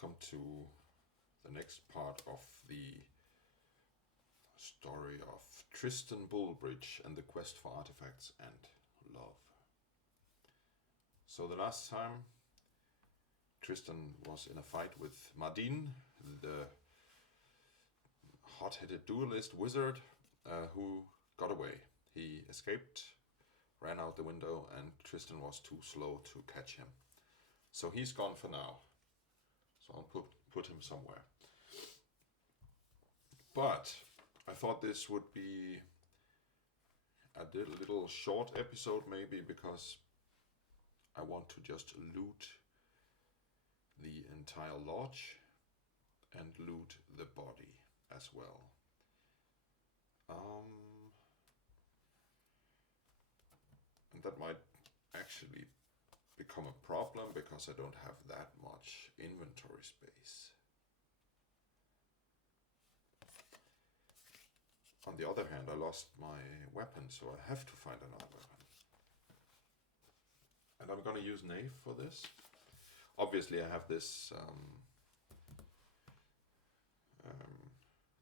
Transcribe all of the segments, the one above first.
welcome to the next part of the story of Tristan Bullbridge and the quest for artifacts and love. So the last time Tristan was in a fight with Mardin, the hot-headed duelist wizard who got away. He escaped, ran out the window, and Tristan was too slow to catch him. So he's gone for now. So I'll put him somewhere. But I thought this would be a little short episode maybe, because I want to just loot the entire lodge and loot the body as well. And that might actually become a problem because I don't have that much inventory space. On the other hand, I lost my weapon, so I have to find another weapon. And I'm gonna use Knave for this. Obviously I have this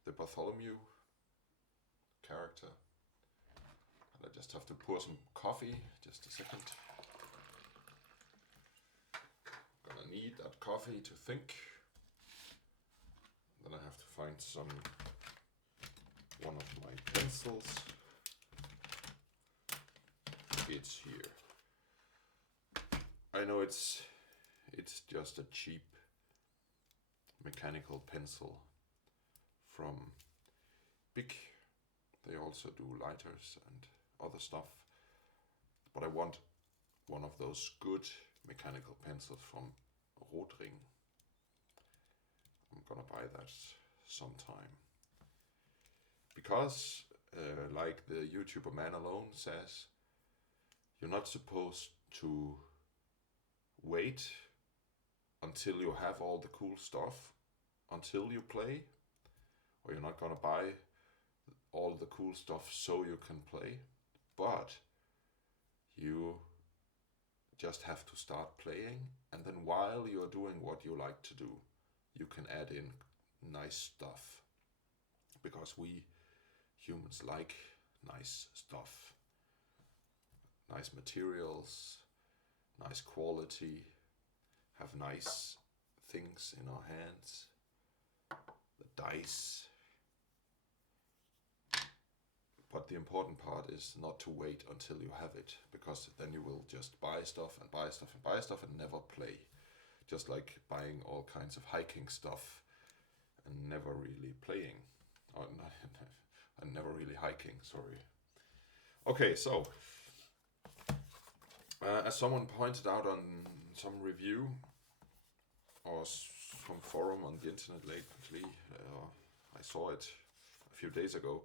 the Bartholomew character. And I just have to pour some coffee, just a second. Gonna need that coffee to think. Then I have to find one of my pencils. It's here. I know it's just a cheap mechanical pencil from Bic. They also do lighters and other stuff. But I want one of those good mechanical pencils from Rodring. I'm gonna buy that sometime. Because, like the YouTuber Man Alone says, you're not supposed to wait until you have all the cool stuff until you play, or you're not gonna buy all the cool stuff so you can play, but you just have to start playing, and then while you're doing what you like to do, you can add in nice stuff, because we humans like nice stuff, nice materials, nice quality, have nice things in our hands, the dice. But the important part is not to wait until you have it, because then you will just buy stuff and buy stuff and buy stuff and never play. Just like buying all kinds of hiking stuff and never really playing. Or not, and never really hiking, sorry. Okay, so as someone pointed out on some review or some forum on the internet lately, I saw it a few days ago.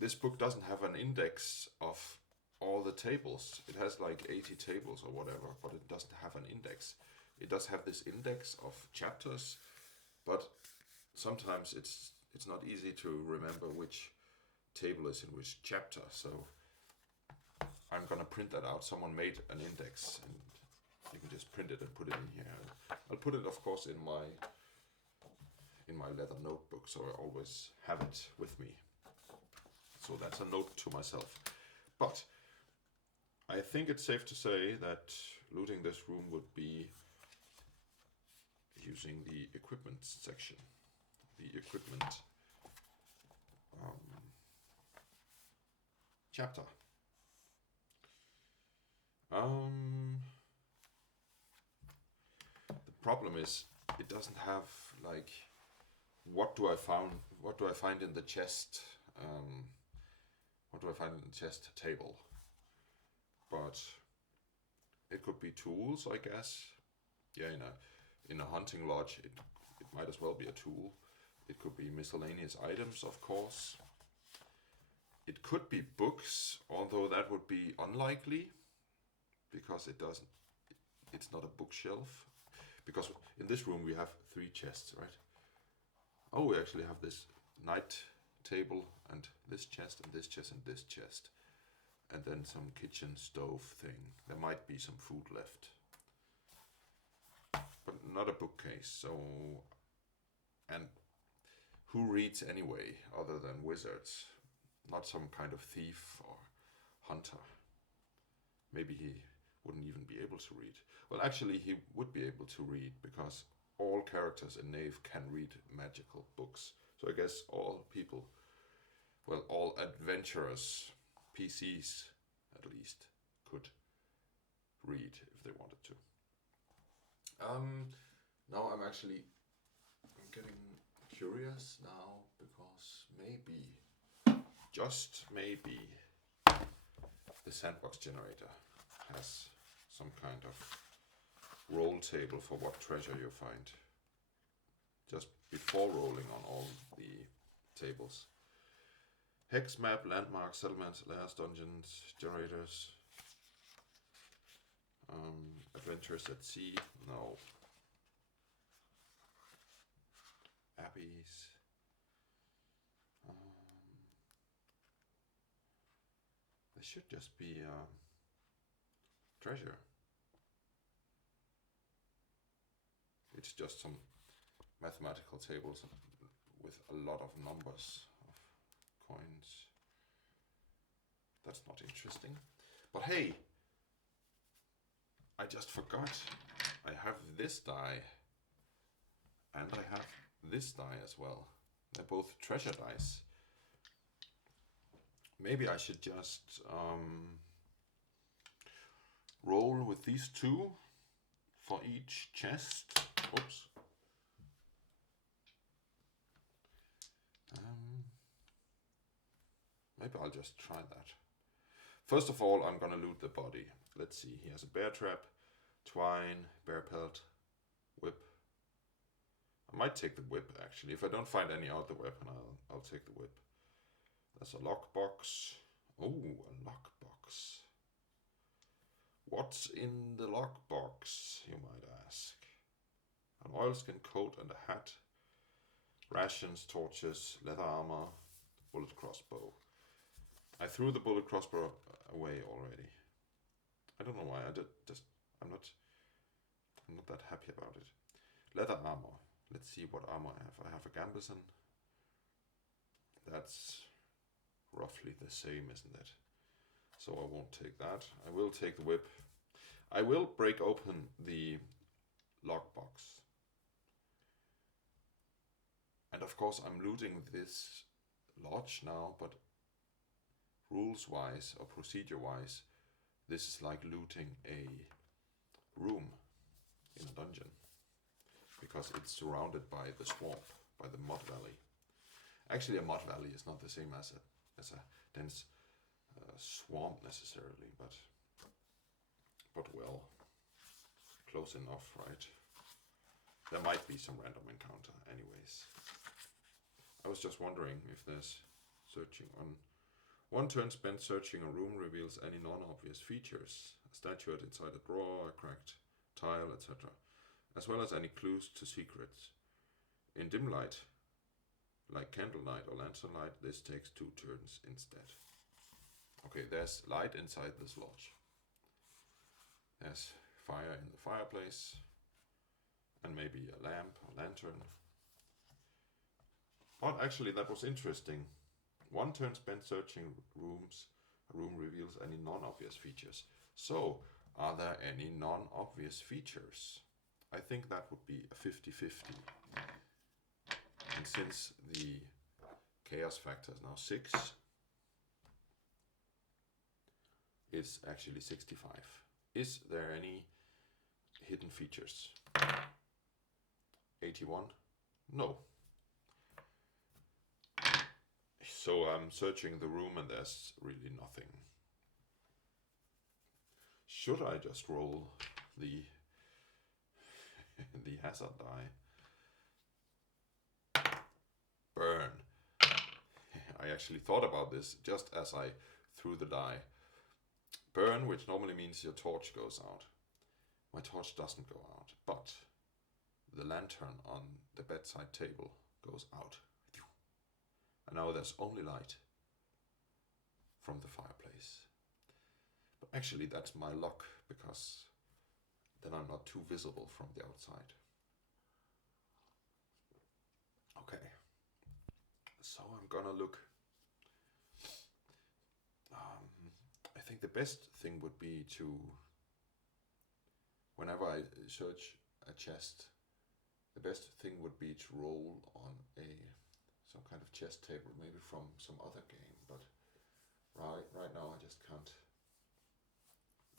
This book doesn't have an index of all the tables. It has like 80 tables or whatever, but it doesn't have an index. It does have this index of chapters, but sometimes it's not easy to remember which table is in which chapter. So I'm gonna print that out. Someone made an index, and you can just print it and put it in here. I'll put it, of course, in my leather notebook, so I always have it with me. So that's a note to myself. But I think it's safe to say that looting this room would be using the equipment section. The equipment chapter. The problem is it doesn't have like what do I find in the chest. What do I find in the chest table? But it could be tools, I guess. Yeah, in a hunting lodge, it might as well be a tool. It could be miscellaneous items, of course. It could be books, although that would be unlikely, because it's not a bookshelf. Because in this room we have 3 chests, right? Oh, we actually have this night table and this chest and this chest and this chest. And then some kitchen stove thing. There might be some food left. but not a bookcase. So, and who reads anyway, other than wizards? Not some kind of thief or hunter. Maybe he wouldn't even be able to read. Well, actually, he would be able to read because all characters in Knave can read magical books. So I guess all people, well, all adventurers, PCs at least, could read if they wanted to. Now I'm getting curious now because maybe, just maybe, the sandbox generator has some kind of roll table for what treasure you find. Just before rolling on all the tables. Hex map, landmarks, settlements, lairs, dungeons, generators. Adventures at sea, no. Abbeys. There should just be treasure. It's just some mathematical tables with a lot of numbers of coins. That's not interesting. But hey, I just forgot. I have this die. And I have this die as well. They're both treasure dice. Maybe I should just roll with these two for each chest. Oops. Maybe I'll just try that. First of all, I'm gonna loot the body. Let's see, he has a bear trap, twine, bear pelt, whip. I might take the whip actually. If I don't find any other weapon, I'll take the whip. There's a lockbox. Oh, a lockbox. What's in the lockbox, you might ask? An oilskin coat and a hat. Rations, torches, leather armor, bullet crossbow. I threw the bullet crossbow away already. I don't know why. I'm not that happy about it. Leather armor. Let's see what armor I have. I have a gambeson. That's roughly the same, isn't it? So I won't take that. I will take the whip. I will break open the lockbox. And of course I'm looting this lodge now, but rules-wise or procedure-wise, this is like looting a room in a dungeon. Because it's surrounded by the swamp, by the mud valley. Actually, a mud valley is not the same as a dense swamp necessarily, but well, close enough, right? There might be some random encounter anyways. I was just wondering if there's searching on... One turn spent searching a room reveals any non-obvious features. A statuette inside a drawer, a cracked tile, etc. As well as any clues to secrets. In dim light, like candlelight or lantern light, this takes 2 turns instead. Okay, there's light inside this lodge. There's fire in the fireplace. And maybe a lamp or lantern. But actually that was interesting. 1 turn spent searching rooms. A room reveals any non-obvious features. So, are there any non-obvious features? I think that would be a 50-50. And since the chaos factor is now 6, it's actually 65. Is there any hidden features? 81? No. So I'm searching the room and there's really nothing. Should I just roll the hazard die? Burn. I actually thought about this just as I threw the die. Burn, which normally means your torch goes out. My torch doesn't go out, but the lantern on the bedside table goes out. And now there's only light from the fireplace. But actually that's my luck, because then I'm I'm not too visible from the outside. Okay, so I'm gonna look. I think the best thing would be to, whenever I search a chest, the best thing would be to roll on some kind of chest table, maybe from some other game, but right now I just can't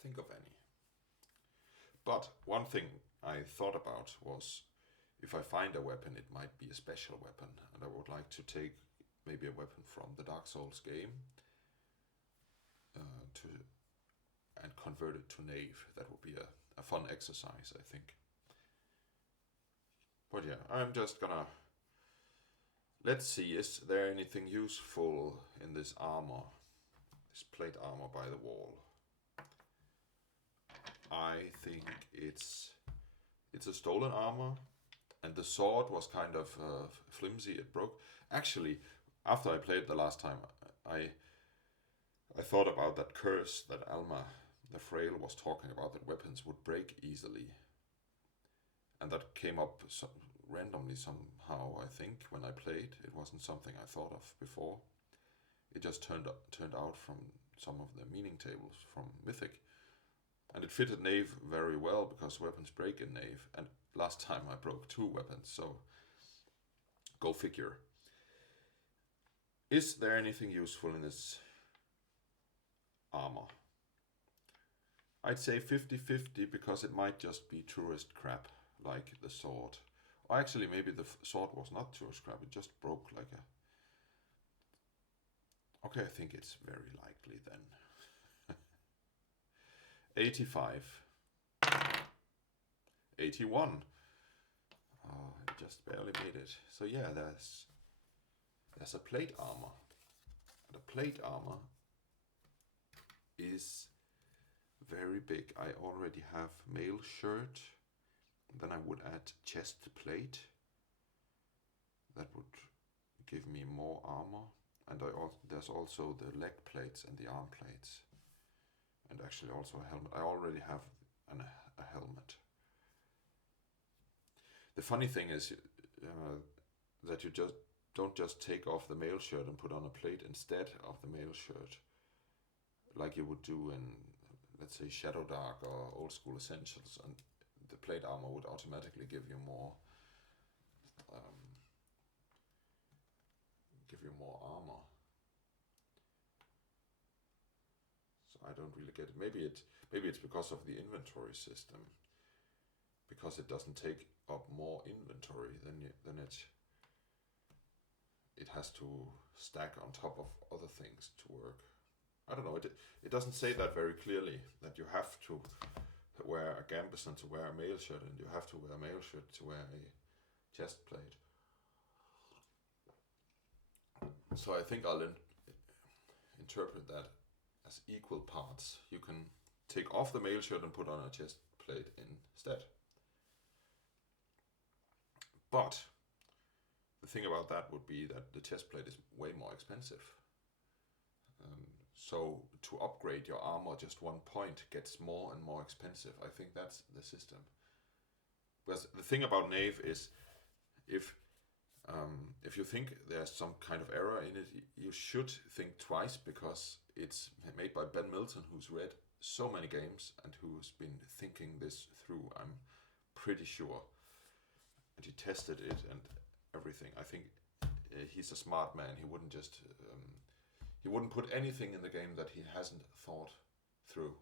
think of any. But one thing I thought about was, if I find a weapon, it might be a special weapon, and I would like to take maybe a weapon from the Dark Souls game and convert it to Knave. That would be a fun exercise, I think. But yeah, I'm just gonna... Let's see, is there anything useful in this armor? This plate armor by the wall. I think it's a stolen armor, and the sword was kind of flimsy, it broke. Actually, after I played the last time, I thought about that curse that Alma the Frail was talking about, that weapons would break easily. And that came up randomly somehow, I think, when I played. It wasn't something I thought of before. It just turned out from some of the meaning tables from Mythic. And it fitted Knave very well, because weapons break in Knave. And last time I broke 2 weapons, so go figure. Is there anything useful in this armor? I'd say 50-50, because it might just be tourist crap, like the sword. Or actually, maybe the sword was not tourist crap, it just broke like a... Okay, I think it's very likely then. 85. 81. Oh, I just barely made it. So yeah, there's a plate armor. The plate armor is very big. I already have mail shirt. Then I would add chest plate. That would give me more armor. And there's also the leg plates and the arm plates. And actually also a helmet. I already have a helmet. The funny thing is that you don't just take off the mail shirt and put on a plate instead of the mail shirt, like you would do in, let's say, Shadow Dark or Old School Essentials, and the plate armor would automatically give you more armor. So I don't really get it. Maybe it's because of the inventory system, because it doesn't take up more inventory than it has to stack on top of other things to work. I don't know, it doesn't say that very clearly, that you have to wear a gambus and to wear a mail shirt, and you have to wear a mail shirt to wear a chest plate. So I think I'll interpret that as equal parts. You can take off the mail shirt and put on a chest plate instead. But the thing about that would be that the chest plate is way more expensive. So to upgrade your armor just 1 point gets more and more expensive. I think that's the system. Because the thing about Knave is, if you think there's some kind of error in it, you should think twice, because it's made by Ben Milton, who's read so many games and who's been thinking this through, I'm pretty sure. And he tested it and everything. I think he's a smart man. He wouldn't just he wouldn't put anything in the game that he hasn't thought through.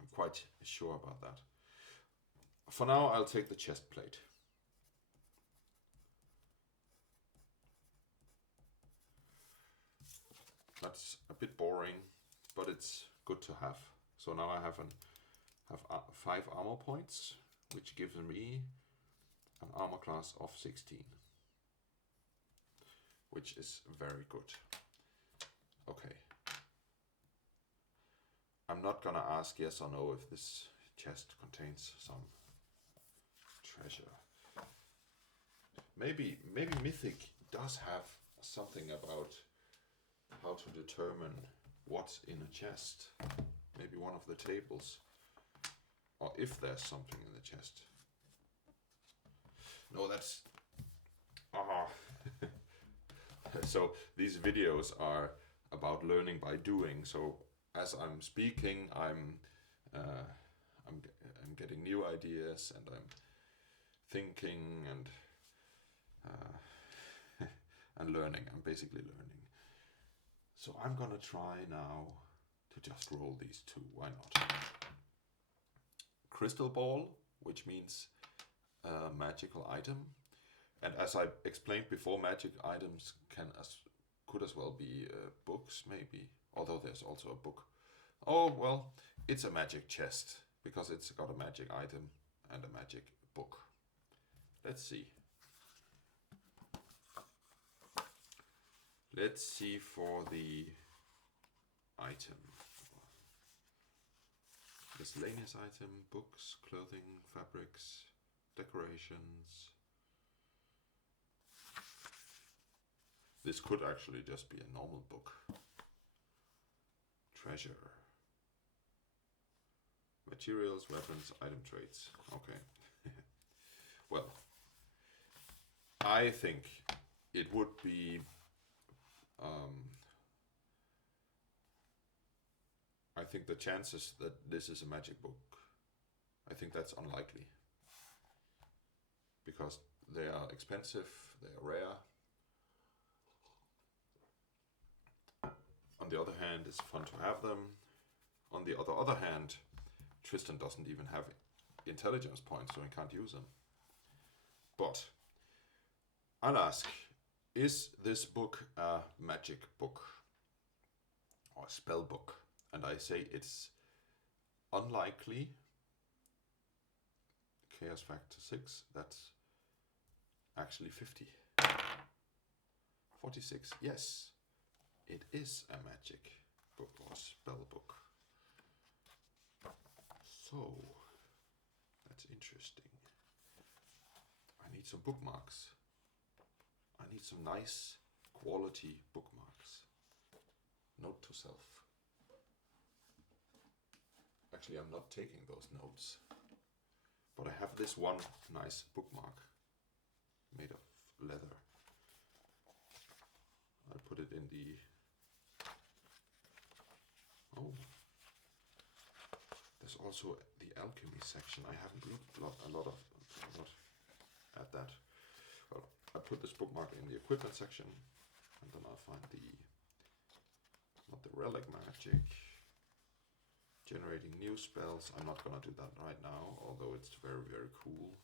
I'm quite sure about that. For now, I'll take the chest plate. That's a bit boring, but it's good to have. So now I have 5 armor points, which gives me an armor class of 16, which is very good. Okay. I'm not gonna ask yes or no if this chest contains some treasure. Maybe Mythic does have something about how to determine what's in a chest. Maybe one of the tables or if there's something in the chest. No, that's... So these videos are about learning by doing. So as I'm speaking, I'm getting new ideas, and I'm thinking and learning. I'm basically learning. So I'm gonna try now to just roll these two. Why not? Crystal ball, which means a magical item. And as I explained before, magic items could as well be books, maybe. Although there's also a book. Oh, well, it's a magic chest, because it's got a magic item and a magic book. Let's see. Let's see for the item. Miscellaneous item, books, clothing, fabrics, decorations. This could actually just be a normal book. Treasure. Materials, weapons, item traits. Okay. Well, I think it would be... I think the chances that this is a magic book, I think that's unlikely. Because they are expensive, they are rare. On the other hand, it's fun to have them. On the other hand, Tristan doesn't even have intelligence points, so he can't use them. But I'll ask, is this book a magic book? Or a spell book? And I say it's unlikely. Chaos factor 6, that's actually 50. 46, yes. It is a magic book or spell book. So, that's interesting. I need some bookmarks. I need some nice quality bookmarks. Note to self. Actually, I'm not taking those notes. But I have this one nice bookmark made of leather. I'll put it in the... Oh, there's also the alchemy section. I haven't looked a lot at that. Well, I put this bookmark in the equipment section, and then I'll find not the relic magic, generating new spells. I'm not gonna do that right now, although it's very, very cool.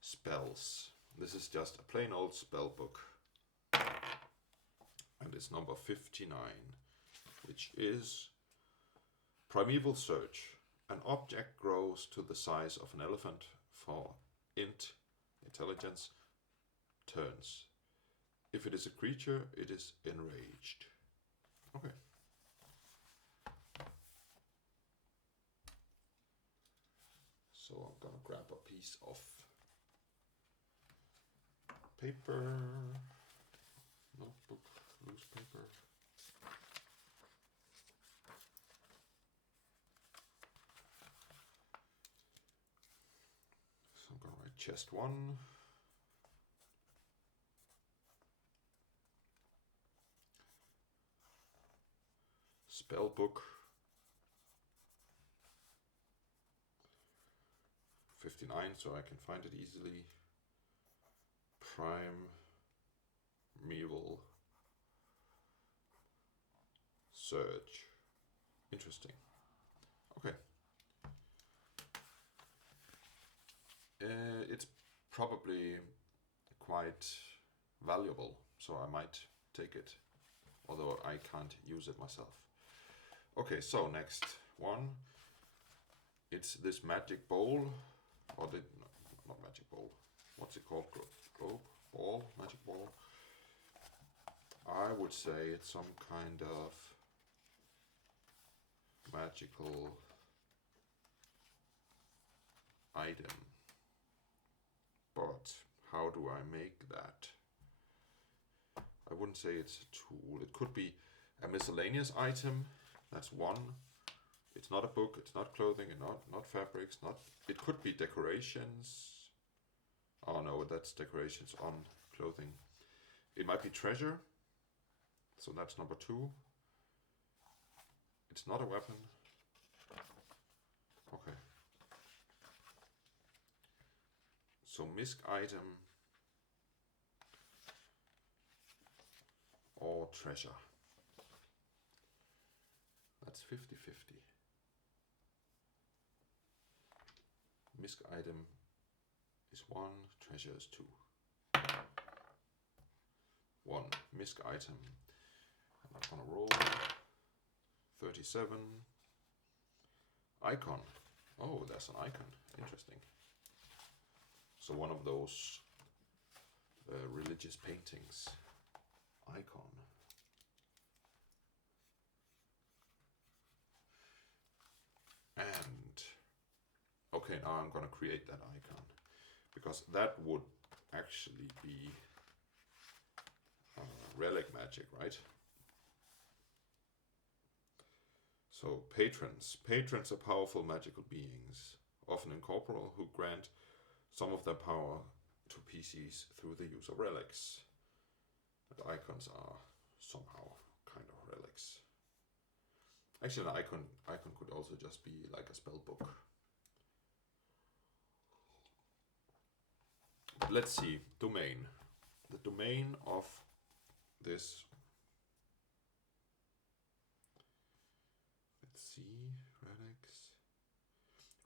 Spells. This is just a plain old spell book, and it's number 59. Which is Primeval Search. An object grows to the size of an elephant for intelligence turns. If it is a creature, it is enraged. Okay. So I'm gonna grab a piece of paper, notebook, loose paper. So I'm gonna write chest 1. Spell book 59, so I can find it easily. Primeval Search. Interesting. Okay. It's probably quite valuable, so I might take it, although I can't use it myself. Okay, so next one. It's this magic bowl, or not magic bowl. What's it called? Globe? Ball? Magic ball? I would say it's some kind of magical item. But how do I make that? I wouldn't say it's a tool. It could be a miscellaneous item. That's 1. It's not a book, it's not clothing, and not fabrics, not it could be decorations. Oh no, that's decorations on clothing. It might be treasure. So that's number 2. It's not a weapon. Okay. So misc item or treasure. That's 50-50. Misc item is 1, treasure is 2. 1 misc item. I'm not gonna roll. 37. Icon. Oh, there's an icon. Interesting. So one of those religious paintings. Icon. And okay, now I'm gonna create that icon, because that would actually be relic magic, right? So patrons. Patrons are powerful magical beings, often incorporeal, who grant some of their power to PCs through the use of relics. And icons are somehow kind of relics. Actually, an icon could also just be like a spell book. But let's see, domain. The domain of this, let's see, relics.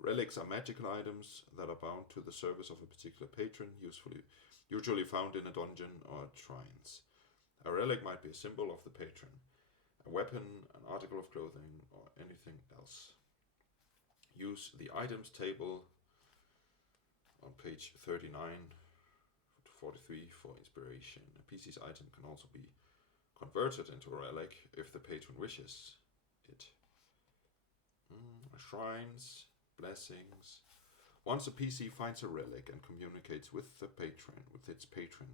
Relics are magical items that are bound to the service of a particular patron, usually found in a dungeon or at shrines. A relic might be a symbol of the patron, a weapon, an article of clothing, or anything else. Use the items table on page 39 to 43 for inspiration. A PC's item can also be converted into a relic if the patron wishes it. Shrines, blessings. Once a PC finds a relic and communicates with its patron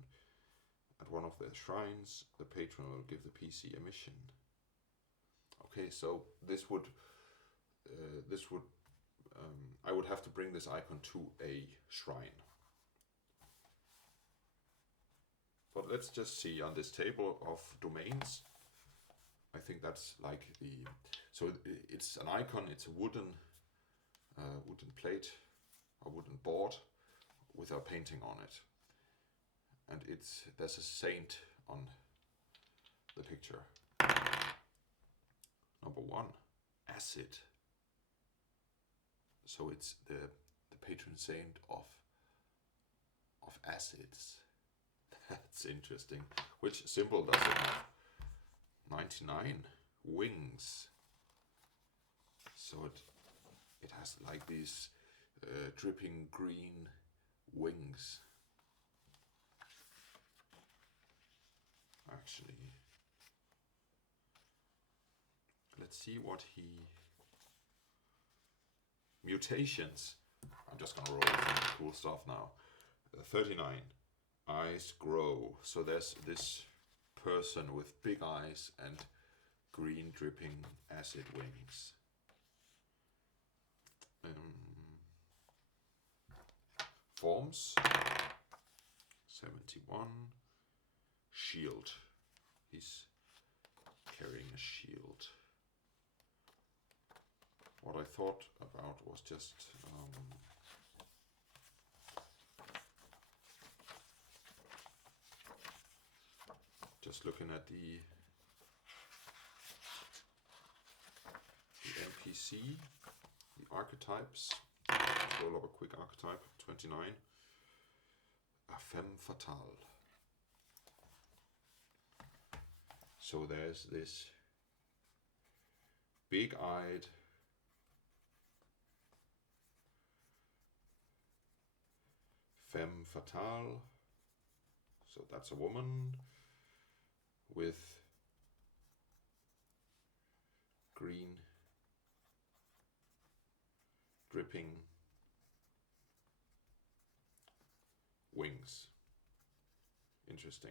at one of their shrines, the patron will give the PC a mission. Okay, so this would I would have to bring this icon to a shrine. But let's just see on this table of domains. I think that's like it's an icon. It's a wooden plate, a wooden board with a painting on it, and there's a saint on the picture. Number 1, acid. So it's the patron saint of acids. That's interesting. Which symbol does it have? 99 wings. So it has like these dripping green wings. Actually, let's see what he... Mutations. I'm just gonna roll some cool stuff now. 39. Eyes grow. So there's this person with big eyes and green dripping acid wings. Forms. 71. Shield. He's carrying a shield. What I thought about was just looking at the NPC, the archetypes. Let's roll up a quick archetype. 29. A femme fatale. So there's this big-eyed, femme fatale. So that's a woman with green dripping wings. Interesting.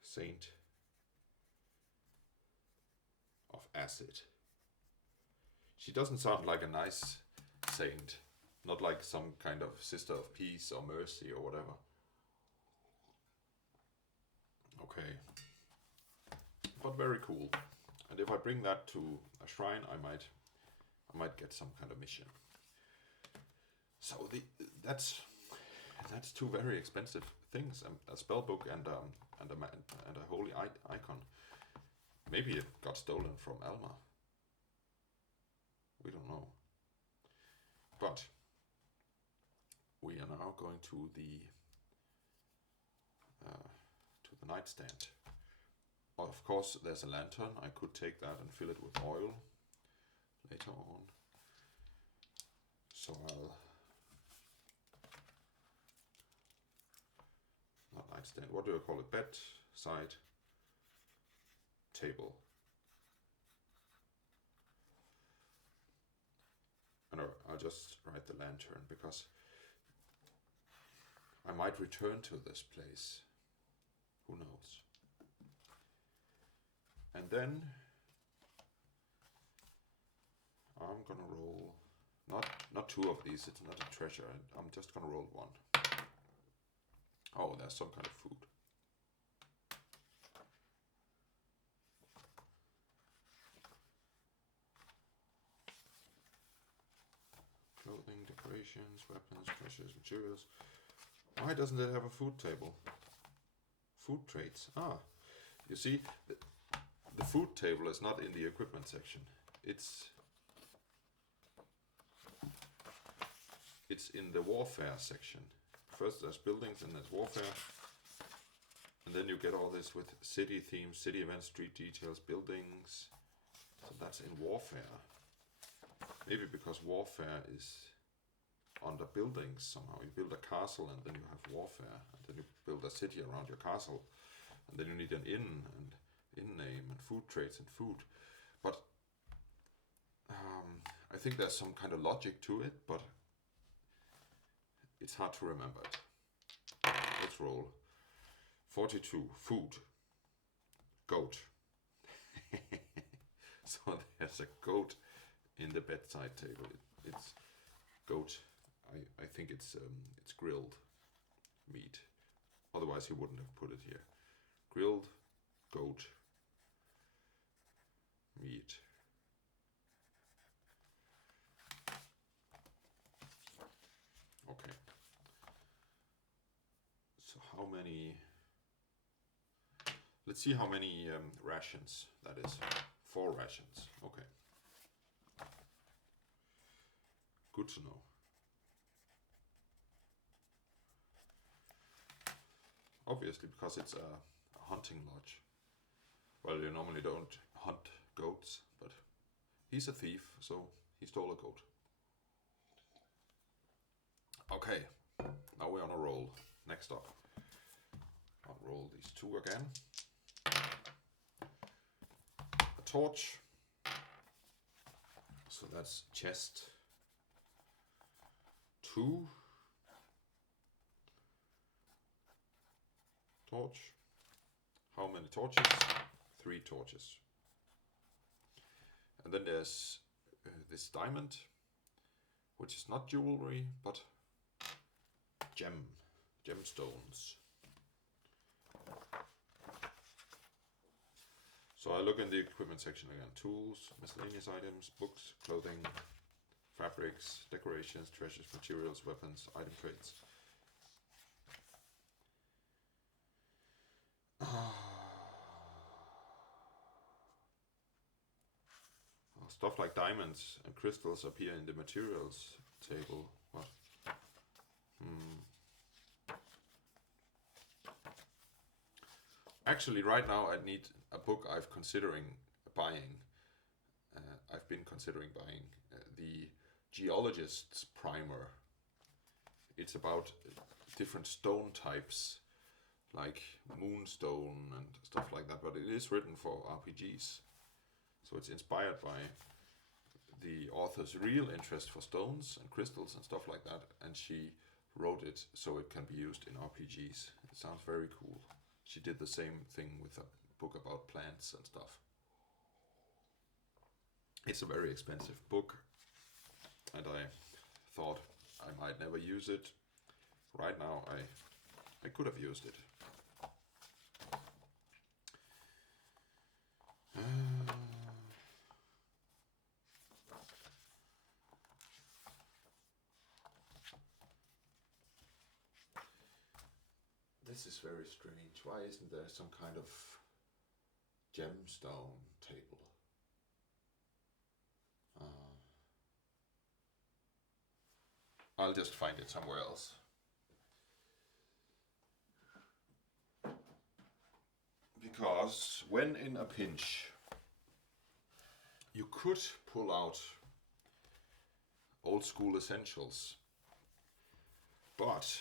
Saint. acid. She doesn't sound like a nice saint, not like some kind of sister of peace or mercy or whatever. Okay, but very cool. And if I bring that to a shrine, I might get some kind of mission. So that's two very expensive things: a spell book and a holy icon. Maybe it got stolen from Alma. We don't know. But we are now going to the nightstand. Of course, there's a lantern. I could take that and fill it with oil later on. So not nightstand. What do I call it? Bedside table. No, I'll just write the lantern because I might return to this place. Who knows? And then I'm gonna roll not two of these. It's not a treasure. I'm just gonna roll one. Oh, there's some kind of food. Clothing, decorations, weapons, treasures, materials. Why doesn't it have a food table? Food traits. Ah, you see, the food table is not in the equipment section. It's in the warfare section. First there's buildings and there's warfare. And then you get all this with city themes, city events, street details, buildings. So that's in warfare. Maybe because warfare is under buildings somehow. You build a castle and then you have warfare. And then you build a city around your castle. And then you need an inn and inn name and food traits and food. But I think there's some kind of logic to it, but it's hard to remember it. Let's roll. 42. Food. Goat. So there's a goat in the bedside table. It's goat. I think it's grilled meat. Otherwise he wouldn't have put it here. Grilled goat meat. Okay. So how many? Let's see how many rations that is. 4 rations. Okay. Good to know. Obviously, because it's a hunting lodge. Well, you normally don't hunt goats, but he's a thief, so he stole a goat. Okay, now we're on a roll. Next up, I'll roll these 2 again. A torch. So that's chest 2. Torch. How many torches? 3 torches. And then there's this diamond, which is not jewelry, but gemstones. So I look in the equipment section again. Tools, miscellaneous items, books, clothing, fabrics, decorations, treasures, materials, weapons, item traits. Stuff like diamonds and crystals appear in the materials table. What? Actually, right now I need a book I've considering buying. I've been considering buying the Geologist's Primer. It's about different stone types, like moonstone and stuff like that, but it is written for RPGs. So it's inspired by the author's real interest for stones and crystals and stuff like that, and she wrote it so it can be used in RPGs. It sounds very cool. She did the same thing with a book about plants and stuff. It's a very expensive book, and I thought I might never use it. Right now, I could have used it. This is very strange. Why isn't there some kind of gemstone table? I'll just find it somewhere else. Because when in a pinch, you could pull out old school essentials, but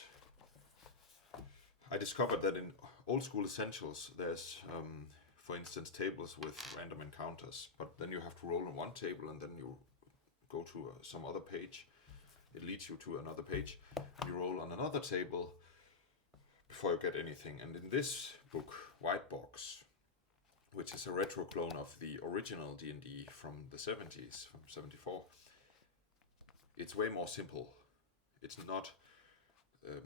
I discovered that in old school essentials there's for instance tables with random encounters, but then you have to roll on one table and then you go to some other page, it leads you to another page, and you roll on another table before you get anything. And in this book, White Box, which is a retro clone of the original D&D from the 70s, from 74, it's way more simple. It's not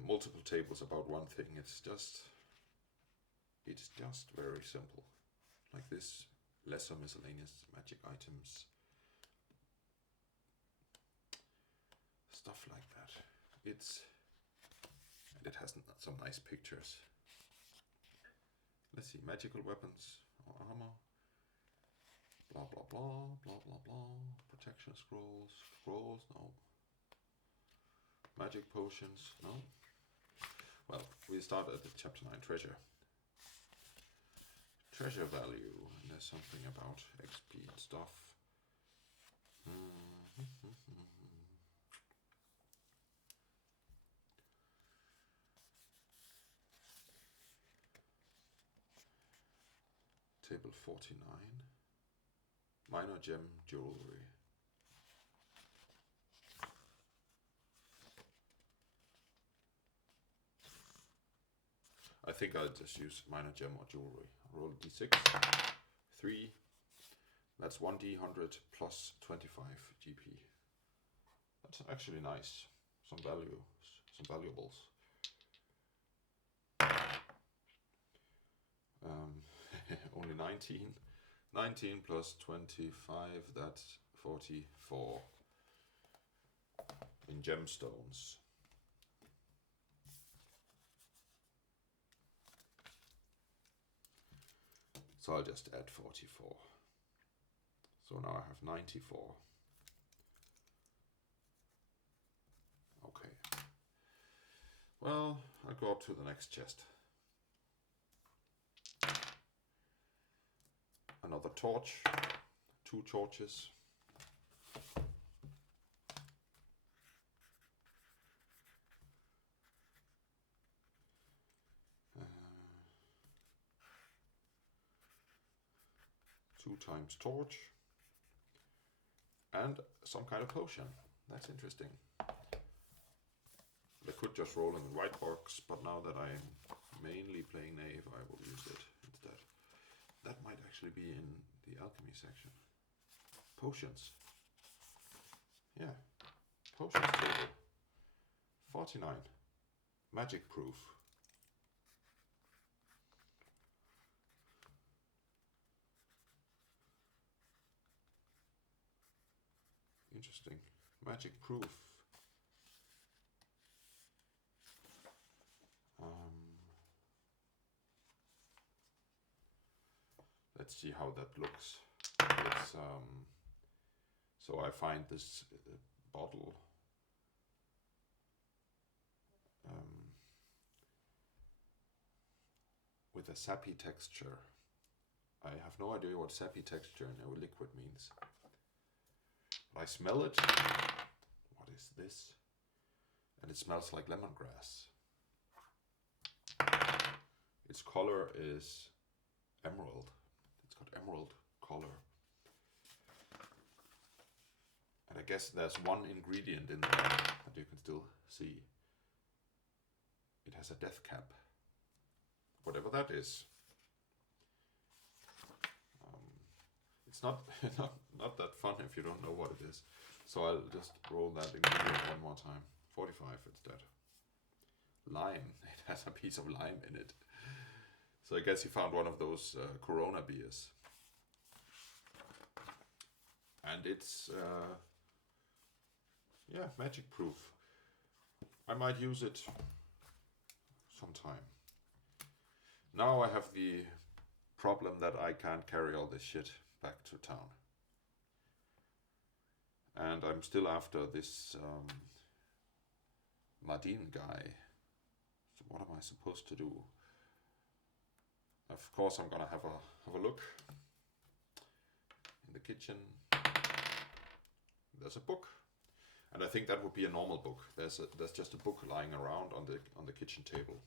multiple tables about one thing. It's just very simple. Like this, lesser miscellaneous magic items, stuff like that. And it has some nice pictures. Let's see, magical weapons or armor. Blah blah blah blah blah blah. Protection scrolls. Scrolls, no. Magic potions, no. Well, we start at the chapter 9, treasure. Treasure value, and there's something about XP and stuff. Table 49. Minor gem jewelry. I think I'll just use minor gem or jewelry. Roll d6. 3. That's 1d100 plus 25 GP. That's actually nice. Some valuables. Only 19. 19 plus 25, that's 44 in gemstones. So I'll just add 44. So now I have 94. Okay. Well, I'll go up to the next chest. Another torch, 2 torches. Two times torch. And some kind of potion. That's interesting. I could just roll in the white box, but now that I'm mainly playing Knave, I will use it instead. That might actually be in the alchemy section. Potions. Yeah. Potions table. 49. Magic proof. Interesting. Magic proof. Let's see how that looks. It's, so I find this bottle with a sappy texture. I have no idea what sappy texture in a liquid means. But I smell it. What is this? And it smells like lemongrass. Its color is emerald. It's got emerald color. And I guess there's one ingredient in there that you can still see. It has a death cap. Whatever that is. It's not, not that fun if you don't know what it is. So I'll just roll that ingredient one more time. 45 instead. Lime. It has a piece of lime in it. So I guess he found one of those Corona beers. And it's, yeah, magic proof. I might use it sometime. Now I have the problem that I can't carry all this shit back to town. And I'm still after this Madin guy. So what am I supposed to do? Of course I'm gonna have a look in the kitchen. There's a book. And I think that would be a normal book. There's just a book lying around on the kitchen table.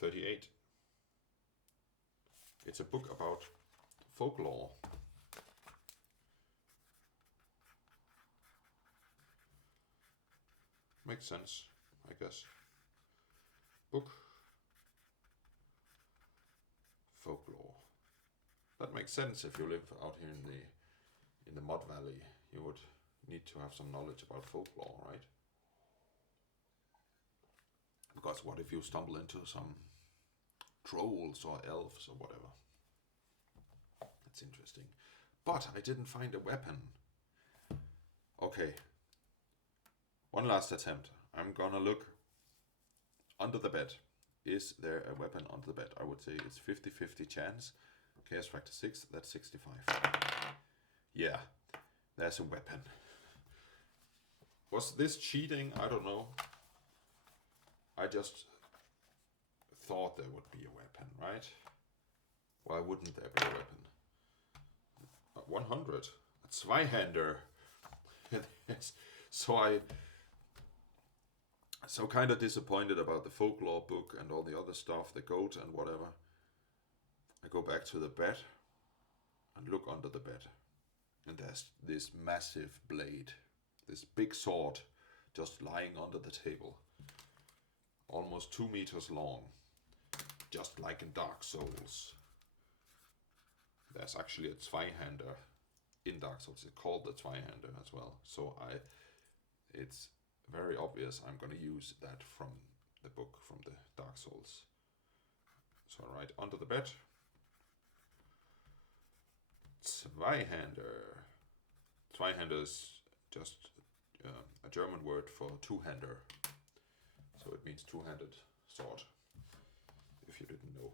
'38. It's a book about folklore. Makes sense, I guess. Book. Folklore. That makes sense if you live out here in the Mud Valley. You would need to have some knowledge about folklore, right? Because what if you stumble into some trolls or elves or whatever? That's interesting. But I didn't find a weapon. Okay. One last attempt. I'm gonna look under the bed. Is there a weapon under the bed? I would say it's 50-50 chance. Chaos factor 6, that's 65. Yeah, there's a weapon. Was this cheating? I don't know. I just thought there would be a weapon, right? Why wouldn't there be a weapon? 100. A Zweihander. So kind of disappointed about the folklore book and all the other stuff, the goat and whatever. I go back to the bed and look under the bed. And there's this massive blade, this big sword just lying under the table. Almost 2 meters long, just like in Dark Souls. There's actually a Zweihander in Dark Souls. It's called the Zweihander as well. So it's very obvious I'm going to use that from the book, from the Dark Souls. So I write under the bed. Zweihander. Zweihander is just a German word for two-hander. So it means two-handed sword, if you didn't know.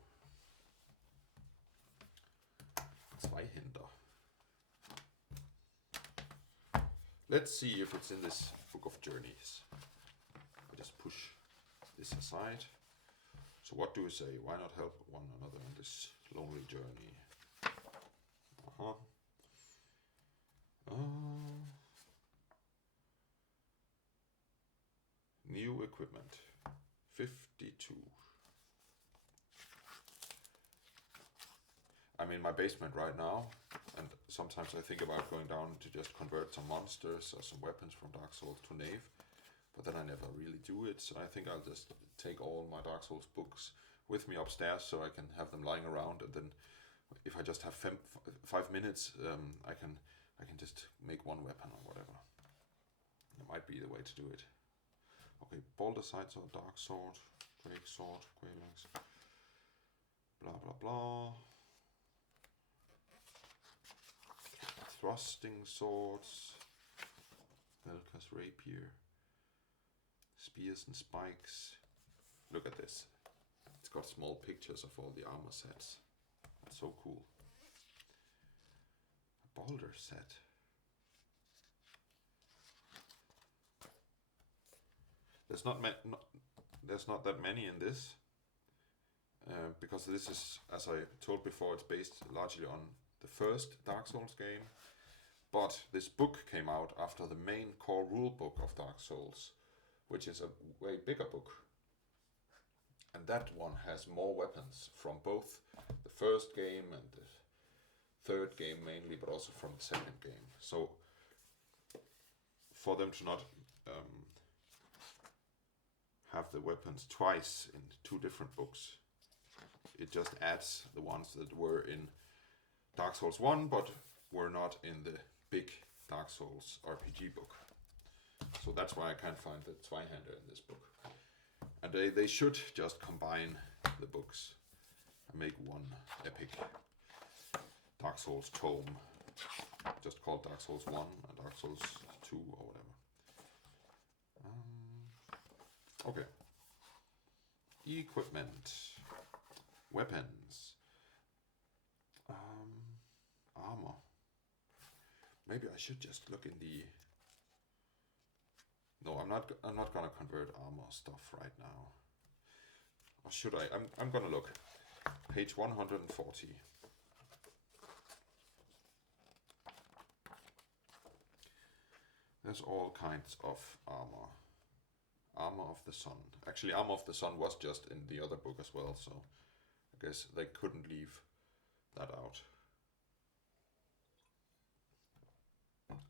Zweihander. Let's see if it's in this book of journeys. I just push this aside. So what do we say? Why not help one another on this lonely journey? New equipment. 52. I'm in my basement right now, and sometimes I think about going down to just convert some monsters or some weapons from Dark Souls to Knave, but then I never really do it, so I think I'll just take all my Dark Souls books with me upstairs so I can have them lying around, and then if I just have 5 minutes, I can just make one weapon or whatever. That might be the way to do it. Okay, Boulder Side Sword, Dark Sword, Quake Sword, Quavelings, blah blah blah. Thrusting swords, Velka's rapier, spears and spikes. Look at this. It's got small pictures of all the armor sets. That's so cool. A boulder set. There's not that many in this, because this is, as I told before, it's based largely on the first Dark Souls game. But this book came out after the main core rule book of Dark Souls, which is a way bigger book. And that one has more weapons from both the first game and the third game mainly, but also from the second game. So for them to not have the weapons twice in 2 different books It just adds the ones that were in Dark Souls 1, but were not in the big Dark Souls RPG book. So that's why I can't find the Zweihander in this book. And they should just combine the books and make one epic Dark Souls tome. Just called Dark Souls 1 and Dark Souls 2 or whatever. Okay. Equipment. Weapons. Armor. Maybe I should just look in the... No, I'm not gonna convert armor stuff right now. Or should I? I'm gonna look. Page 140. There's all kinds of armor. Armor of the Sun. Actually, Armor of the Sun was just in the other book as well, so I guess they couldn't leave that out.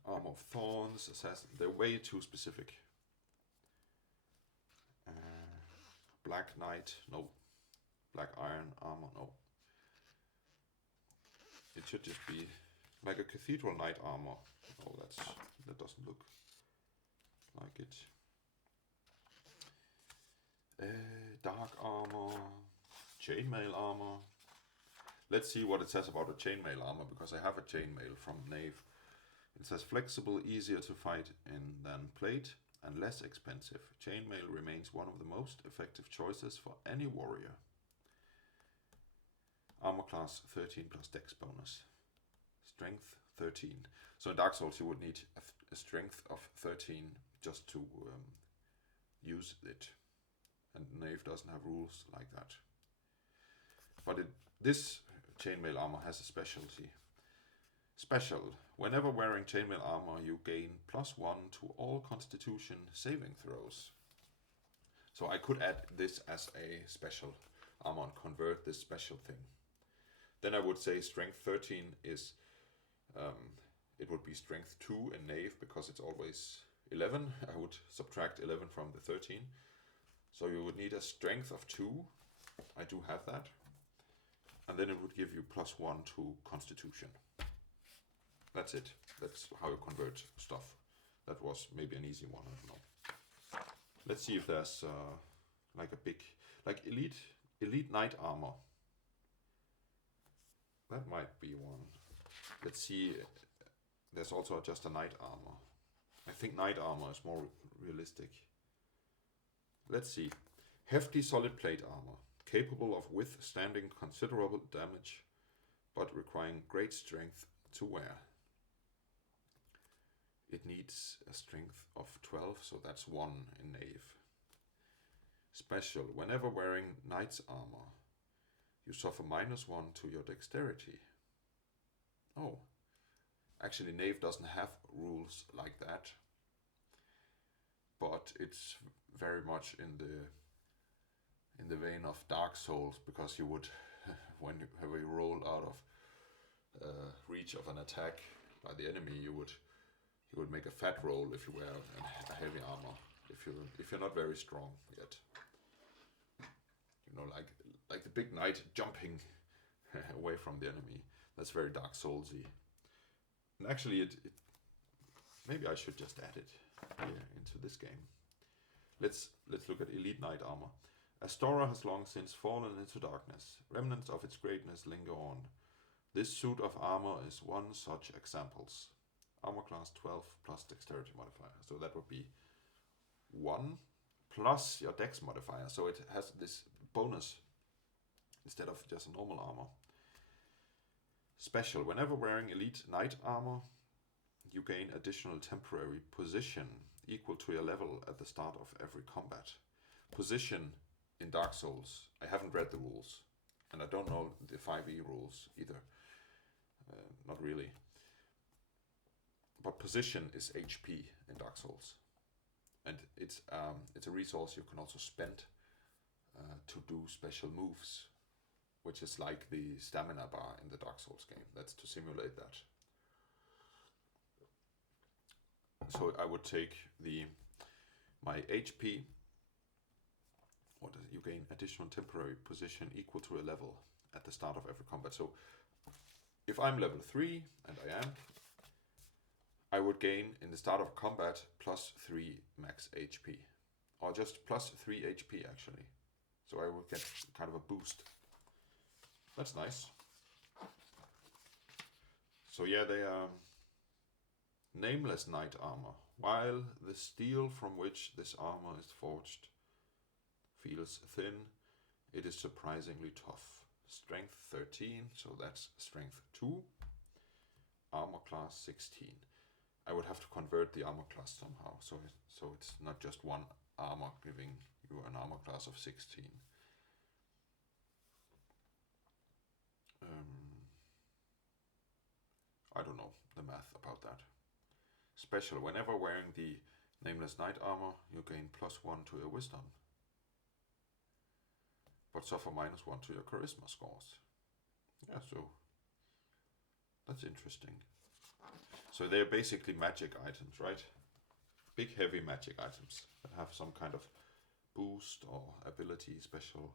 Armor of Thorns, Assassin. They're way too specific. Black Knight, no. Black Iron Armor, no. It should just be like a Cathedral Knight armor. Oh, that doesn't look like it. Dark armor, chainmail armor. Let's see what it says about the chainmail armor, because I have a chainmail from Knave. It says flexible, easier to fight in than plate, and less expensive. Chainmail remains one of the most effective choices for any warrior. Armor class 13 plus dex bonus. Strength 13. So in Dark Souls you would need a strength of 13 just to use it. And Knave doesn't have rules like that. But this chainmail armor has a specialty. Special. Whenever wearing chainmail armor, you gain +1 to all constitution saving throws. So I could add this as a special armor and convert this special thing. Then I would say strength 13 is, it would be strength 2 in Knave because it's always 11. I would subtract 11 from the 13. So you would need a strength of 2. I do have that. And then it would give you +1 to constitution. That's it. That's how you convert stuff. That was maybe an easy one, I don't know. Let's see if there's like a big, like elite knight armor. That might be one. Let's see. There's also just a knight armor. I think knight armor is more realistic. Let's see. Hefty solid plate armor, capable of withstanding considerable damage, but requiring great strength to wear. It needs a strength of 12, so that's 1 in Knave. Special. Whenever wearing knight's armor, you suffer -1 to your dexterity. Oh. Actually, Knave doesn't have rules like that. But it's very much in the vein of Dark Souls, because you would, when you roll out of reach of an attack by the enemy, you would make a fat roll if you wear a heavy armor. If you're not very strong yet, you know, like the big knight jumping away from the enemy. That's very Dark Soulsy. And actually, maybe I should just add it here into this game. Let's look at elite knight armor. Astora has long since fallen into darkness. Remnants of its greatness linger on. This suit of armor is one such example. Armor class 12 plus dexterity modifier. So that would be 1 plus your dex modifier. So it has this bonus instead of just a normal armor. Special. Whenever wearing elite knight armor, you gain additional temporary position equal to your level at the start of every combat. Position in Dark Souls. I haven't read the rules, and I don't know the 5e rules either. Not really. But position is HP in Dark Souls, and it's a resource you can also spend to do special moves, which is like the stamina bar in the Dark Souls game. That's to simulate that. So I would take my HP you gain additional temporary position equal to a level at the start of every combat. So if I'm level 3, and I would gain in the start of combat plus 3 max HP. Or just plus 3 HP actually. So I would get kind of a boost. That's nice. So yeah, they are nameless knight armor. While the steel from which this armor is forged feels thin, it is surprisingly tough. Strength 13, so that's strength 2. Armor class 16. I would have to convert the armor class somehow, so it's not just one armor giving you an armor class of 16. I don't know the math about that. Special, whenever wearing the nameless knight armor, you gain +1 to your wisdom, but suffer -1 to your charisma scores. Yeah, so that's interesting. So they're basically magic items, right? Big heavy magic items that have some kind of boost or ability special.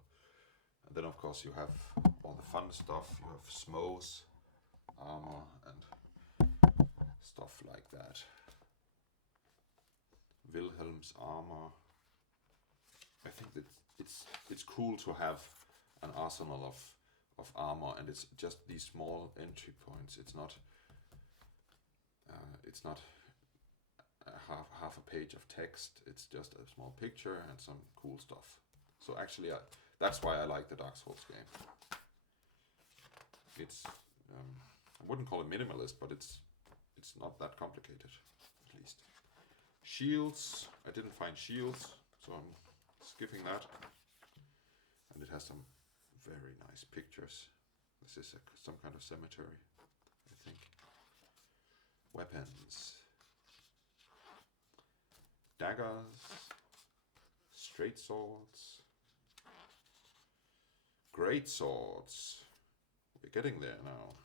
And then of course you have all the fun stuff. You have Smo's armor and stuff like that. Wilhelm's armor. I think that it's cool to have an arsenal of armor, and it's just these small entry points. It's not half a page of text. It's just a small picture and some cool stuff. So actually, that's why I like the Dark Souls game. It's I wouldn't call it minimalist, but it's not that complicated, at least. Shields. I didn't find shields, so I'm skipping that. And it has some very nice pictures. This is some kind of cemetery, I think. Weapons. Daggers. Straight swords. Great swords. We're getting there now.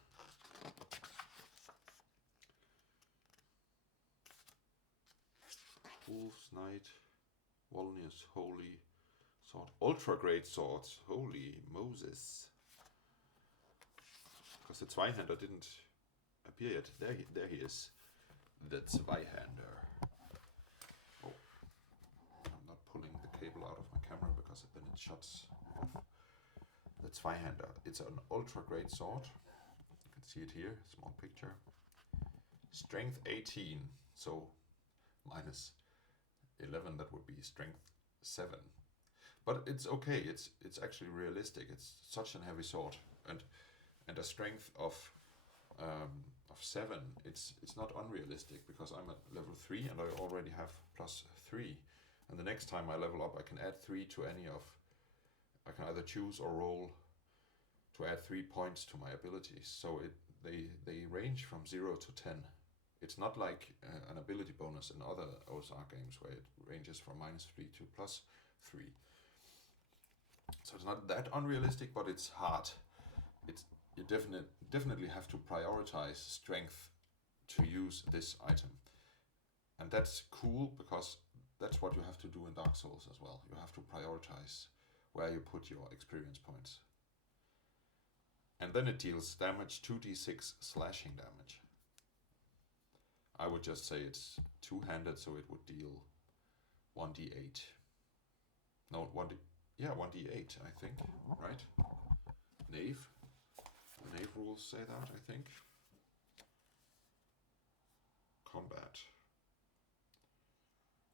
Wolf's Knight. Volney's Holy Sword. Ultra Great Swords. Holy Moses. Because the Zweihander didn't appear yet. There he is. The Zweihander. Oh. I'm not pulling the cable out of my camera because then it shuts off. The Zweihander. It's an ultra great sword. You can see it here. Small picture. Strength 18. So minus 11, that would be strength 7. But it's okay. It's actually realistic. It's such a heavy sword, and a strength of 7. It's not unrealistic because I'm at level 3 and I already have +3. And the next time I level up, I can add 3 to any of. I can either choose or roll to add 3 points to my abilities. So they range from 0 to 10. It's not like an ability bonus in other OSR games where it ranges from -3 to +3. So it's not that unrealistic, but it's hard. You definitely have to prioritize strength to use this item. And that's cool because that's what you have to do in Dark Souls as well. You have to prioritize where you put your experience points. And then it deals damage 2d6 slashing damage. I would just say it's two-handed, so it would deal 1d8. No, 1d8, I think, right? Knave. The Knave rules say that, I think. Combat.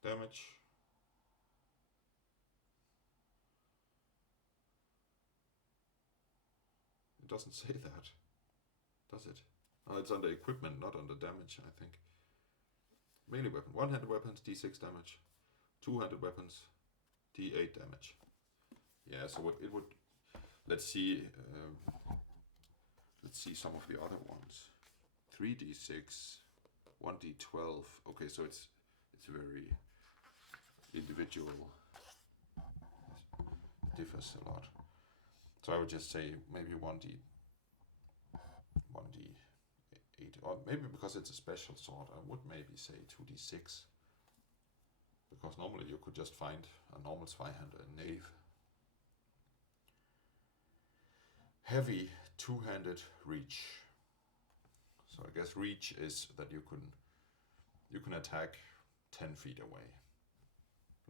Damage. It doesn't say that, does it? Oh, it's under equipment, not under damage, I think. Melee weapon. One-handed weapons, d6 damage. Two-handed weapons, d8 damage. Yeah, so it would. Let's see some of the other ones. 3d6, 1d12. Okay, so it's very individual. It differs a lot. So I would just say maybe 1d8, or maybe because it's a special sword, I would maybe say 2d6. Because normally you could just find a normal Zweihander and Knave heavy two-handed reach. So I guess reach is that you can attack 10 feet away.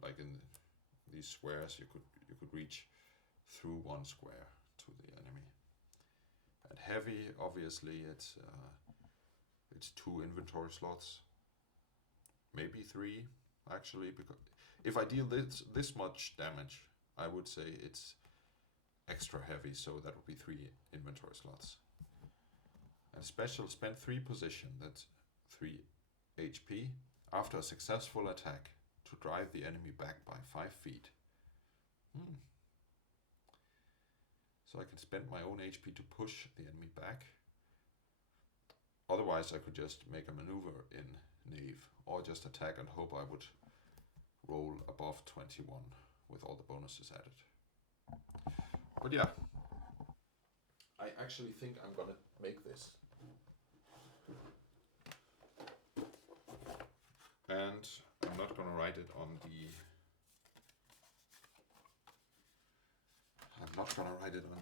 Like in these squares, you could reach through one square to the enemy. And heavy, obviously, it's 2 inventory slots, maybe 3 actually, because if I deal this much damage, I would say it's extra heavy, so that would be 3 inventory slots. And special, spend 3 position, that's 3 HP, after a successful attack to drive the enemy back by 5 feet. So I can spend my own HP to push the enemy back. Otherwise I could just make a maneuver in Knave, or just attack and hope I would roll above 21 with all the bonuses added. But yeah, I actually think I'm gonna make this. And I'm not gonna write it on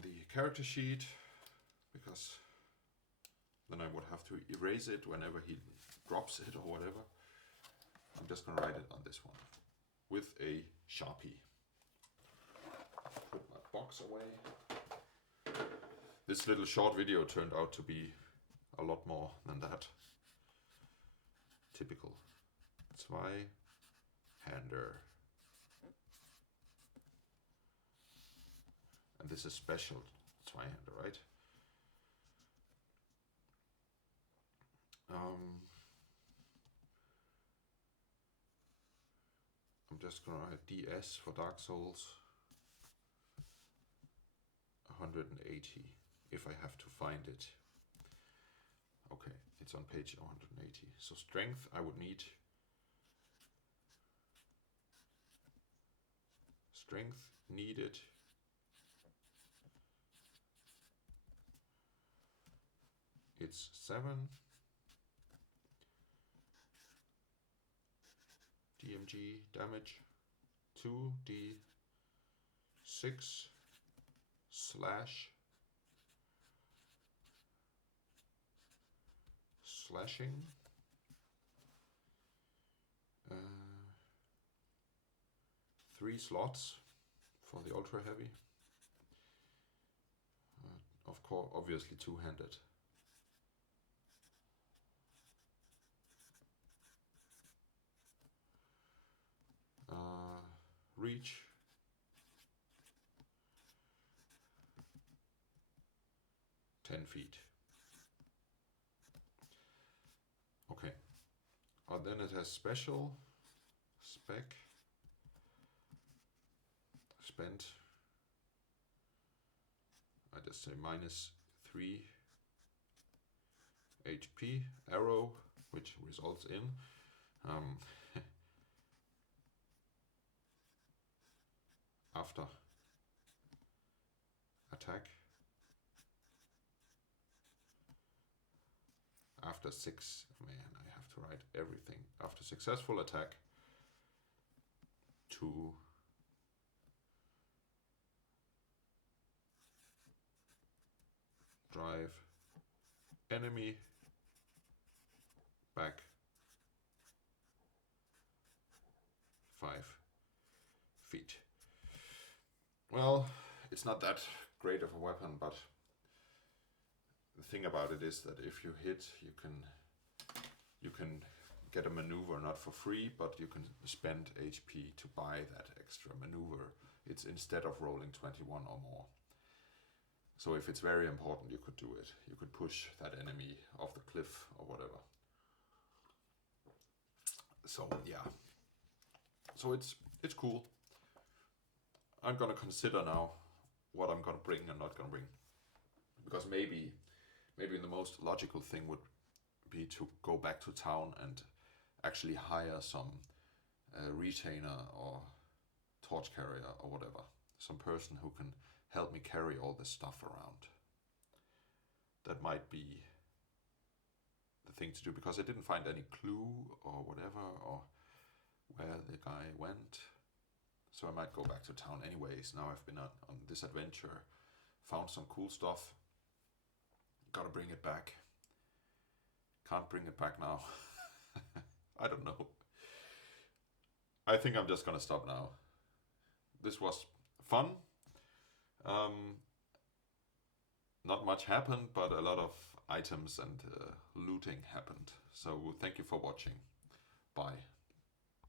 the character sheet, because then I would have to erase it whenever he drops it or whatever. I'm just gonna write it on this one with a Sharpie. Put my box away. This little short video turned out to be a lot more than that. Typical. Zwei-hander. And this is special Zwei-hander, right? I'm just gonna write DS for Dark Souls 180 if I have to find it. Okay, it's on page 180. So strength, I would need strength needed it's 7. DMG damage 2d6 slash slashing 3 slots for the ultra heavy. Of course, obviously two-handed. Reach 10 feet. Okay. Then it has special spec spent. I just say -3 HP arrow, which results in after attack, after 6, man, I have to write everything. After successful attack, to drive enemy back 5 feet. Well, it's not that great of a weapon, but the thing about it is that if you hit, you can get a maneuver not for free, but you can spend HP to buy that extra maneuver. It's instead of rolling 21 or more. So if it's very important, you could do it. You could push that enemy off the cliff or whatever. So yeah. So it's cool. I'm gonna consider now what I'm gonna bring and not gonna bring, because maybe the most logical thing would be to go back to town and actually hire some retainer or torch carrier or whatever, some person who can help me carry all this stuff around. That might be the thing to do, because I didn't find any clue or whatever, or where the guy went. So I might go back to town anyways. Now I've been on this adventure Found some cool stuff. Gotta bring it back. Can't bring it back now. I don't know. I think I'm just gonna stop now. This was fun. Not much happened, but a lot of items and looting happened. So thank you for watching. Bye.